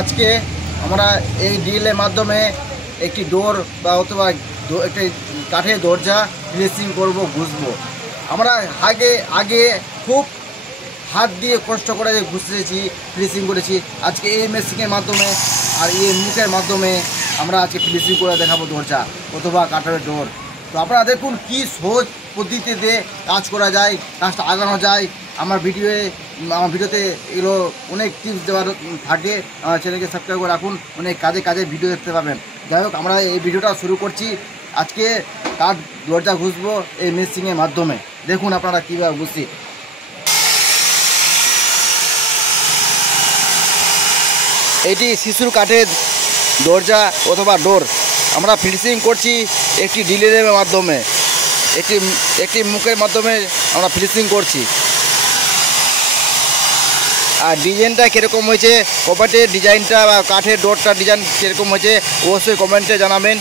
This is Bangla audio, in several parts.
আজকে আমরা এই ড্রিলের মাধ্যমে একটি ডোর বা অথবা একটি কাঠের দরজা ফিনিশিং করব, ঘুষবো। আমরা আগে খুব হাত দিয়ে কষ্ট করে ঘুষেছি, ফিনিশিং করেছি। আজকে এই মেশিনের মাধ্যমে আর এই মুখের মাধ্যমে আমরা আজকে ফিনিশিং করে দেখাবো দরজা অথবা কাঠের ডোর। তো আপনারা দেখুন কি সহজ পদ্ধতিতে কাজ করা যায়, কাজটা আগানো যায়। আমার ভিডিওতে এগুলো অনেক টিপস দেওয়ার থাকে। আমার চ্যানেলকে সাবস্ক্রাইব করে রাখুন, অনেক কাজে ভিডিও দেখতে পাবেন। যাই হোক, আমরা এই ভিডিওটা শুরু করছি। আজকে কাঠ দরজা ঘুষবো এই মেশিনের মাধ্যমে। দেখুন আপনারা কীভাবে ঘুষি। এটি শিশুর কাঠের দরজা অথবা ডোর আমরা ফিনিশিং করছি একটি ড্রিলের মাধ্যমে, একটি মুখের মাধ্যমে আমরা ফিনিশিং করছি। আর ডিজাইনটা কীরকম হয়েছে, কপাটের ডিজাইনটা বা কাঠের ডোরটার ডিজাইন কীরকম হয়েছে অবশ্যই কমেন্টে জানাবেন।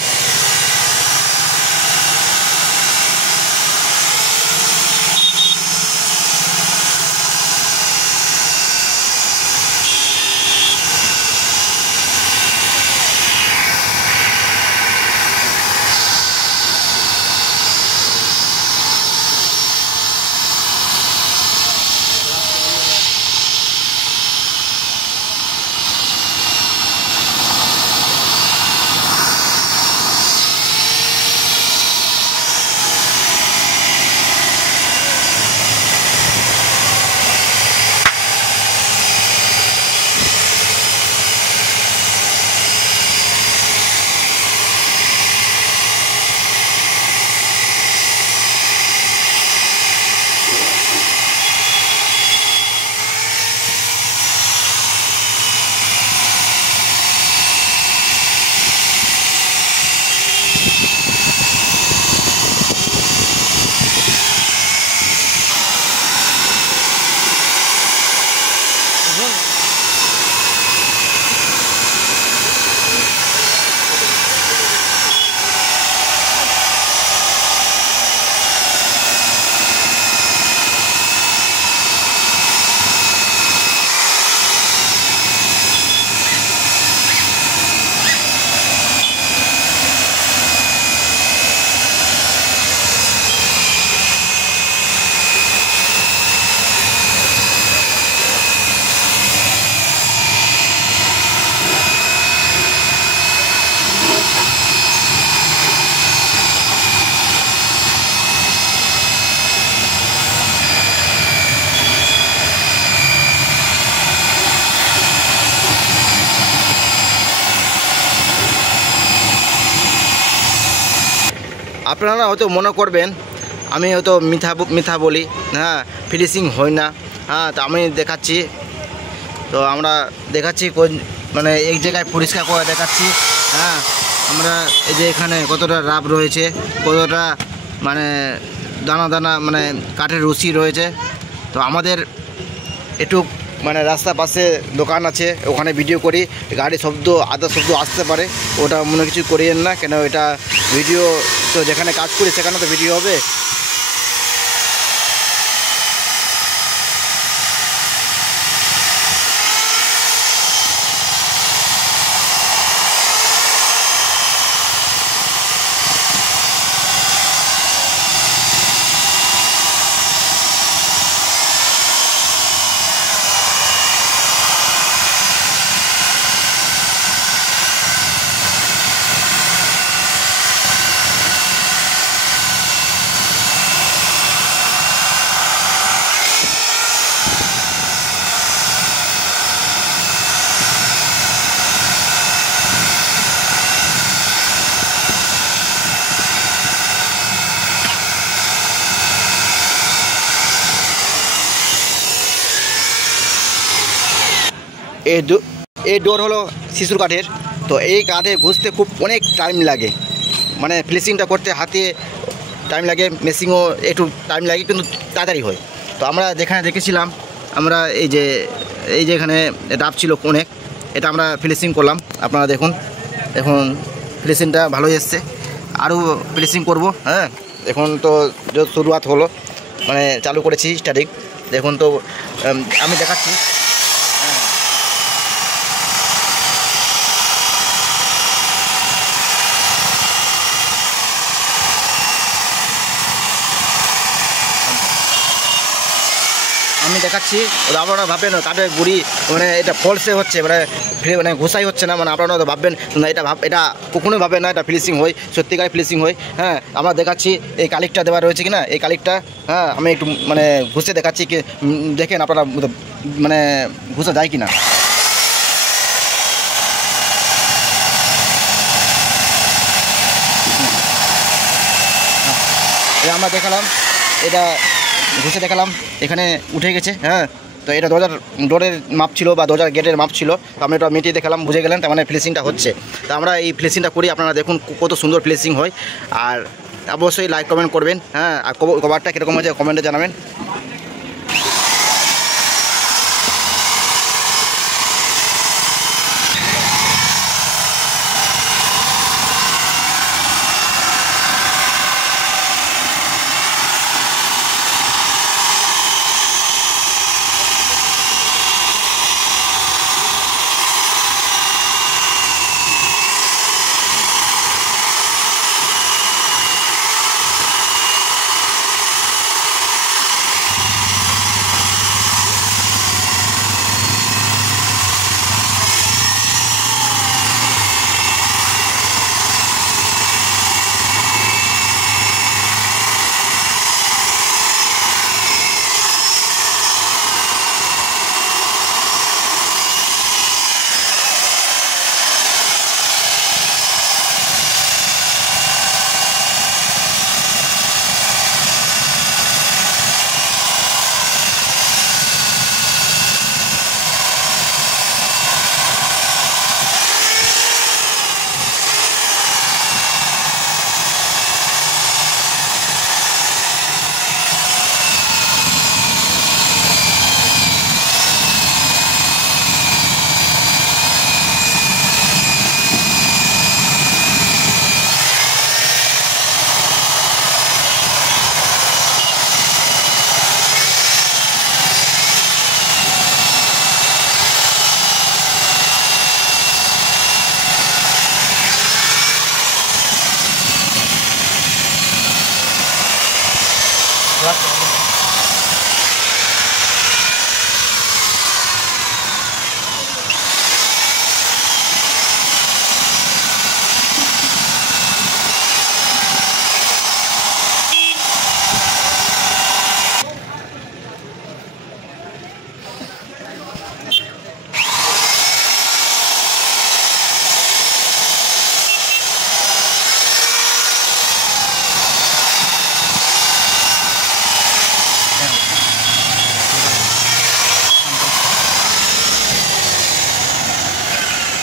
আপনারা হয়তো মনে করবেন আমি হয়তো মিথ্যা বলি, হ্যাঁ ফিনিশিং হয় না। হ্যাঁ, তো আমি দেখাচ্ছি। তো আমরা দেখাচ্ছি মানে এক জায়গায় পরিষ্কার করে দেখাচ্ছি। হ্যাঁ, আমরা এই যে এখানে কতটা রাব রয়েছে, কতটা মানে দানা মানে কাঠের রুচি রয়েছে। তো আমাদের একটু মানে রাস্তার পাশে দোকান আছে, ওখানে ভিডিও করি, গাড়ি আধা শব্দ আসতে পারে, ওটা মনে কিছু করিয়েন না, কেন এটা ভিডিও তো যেখানে কাজ করি সেখানে তো ভিডিও হবে। এই ডোর হলো শিশুর কাঠের। তো এই কাঠে ঘুষতে খুব অনেক টাইম লাগে, মানে ফিনিশিংটা করতে হাতে টাইম লাগে, মেশিনও একটু টাইম লাগে, কিন্তু তাড়াতাড়ি হয়। তো আমরা যেখানে দেখেছিলাম, আমরা এই যে এখানে ডাব ছিল অনেক, এটা আমরা ফিনিশিং করলাম। আপনারা দেখুন, এখন ফিনিশিংটা ভালোই এসছে, আরও ফিনিশিং করব। হ্যাঁ, এখন তো শুরুয়াত হলো, মানে চালু করেছি স্টার্টিং। দেখুন তো আমি দেখাচ্ছি। দেখাচ্ছি, আপনারা ভাববেন কাঠের গুঁড়ি মানে এটা ফলসে হচ্ছে, মানে ঘোষাই হচ্ছে না, মানে আপনারা ভাববেন না, এটা কখনোই ভাববেন না এটা ফিনিশিং হয়, সত্যিকার ফিনিশিং হয়। হ্যাঁ, আমরা দেখাচ্ছি এই কালিকটা দেওয়া রয়েছে কিনা, এই কালিকটা হ্যাঁ আমি একটু মানে ঘষে দেখাচ্ছি কি দেখেন আপনারা মানে ঘষা যায় কিনা। আমরা দেখালাম, এটা ঘষে দেখালাম, এখানে উঠে গেছে। হ্যাঁ, তো এটা ডোরের মাপ ছিল বা দরজার গেটের মাপ ছিল, তো আমি এটা মিটিয়ে দেখালাম, বুঝে গেলেন, তার মানে ফিনিশিংটা হচ্ছে। তো আমরা এই ফিনিশিংটা করি, আপনারা দেখুন কত সুন্দর ফিনিশিং হয়। আর অবশ্যই লাইক কমেন্ট করবেন। হ্যাঁ, আর কভারটা কীরকম হয়েছে কমেন্টে জানাবেন।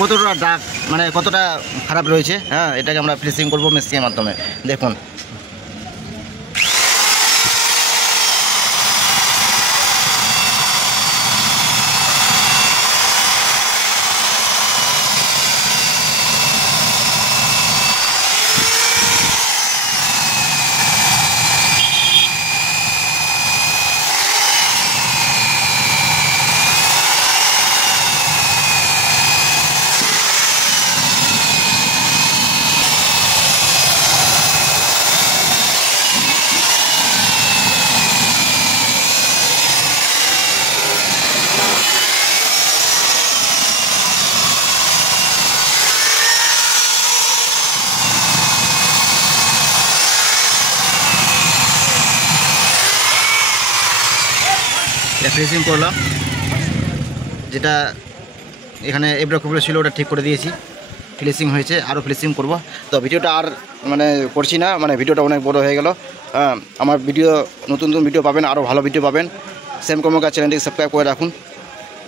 কতটা দাগ মানে কতটা খারাপ রয়েছে। হ্যাঁ, এটাকে আমরা ফিনিশিং করবো মেশিনের মাধ্যমে, দেখুন। ফিনিশিং করলাম, যেটা এখানে এবড়ো খুবড়ো ছিল ওটা ঠিক করে দিয়েছি, ফিনিশিং হয়েছে, আরও ফিনিশিং করব। তো ভিডিওটা আর মানে করছি না, মানে ভিডিওটা অনেক বড় হয়ে গেল। আমার ভিডিও নতুন নতুন ভিডিও পাবেন, আরও ভালো ভিডিও পাবেন। সেম কর্মকার চ্যানেলটিকে সাবস্ক্রাইব করে রাখুন।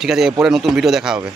ঠিক আছে, এরপরে নতুন ভিডিও দেখা হবে।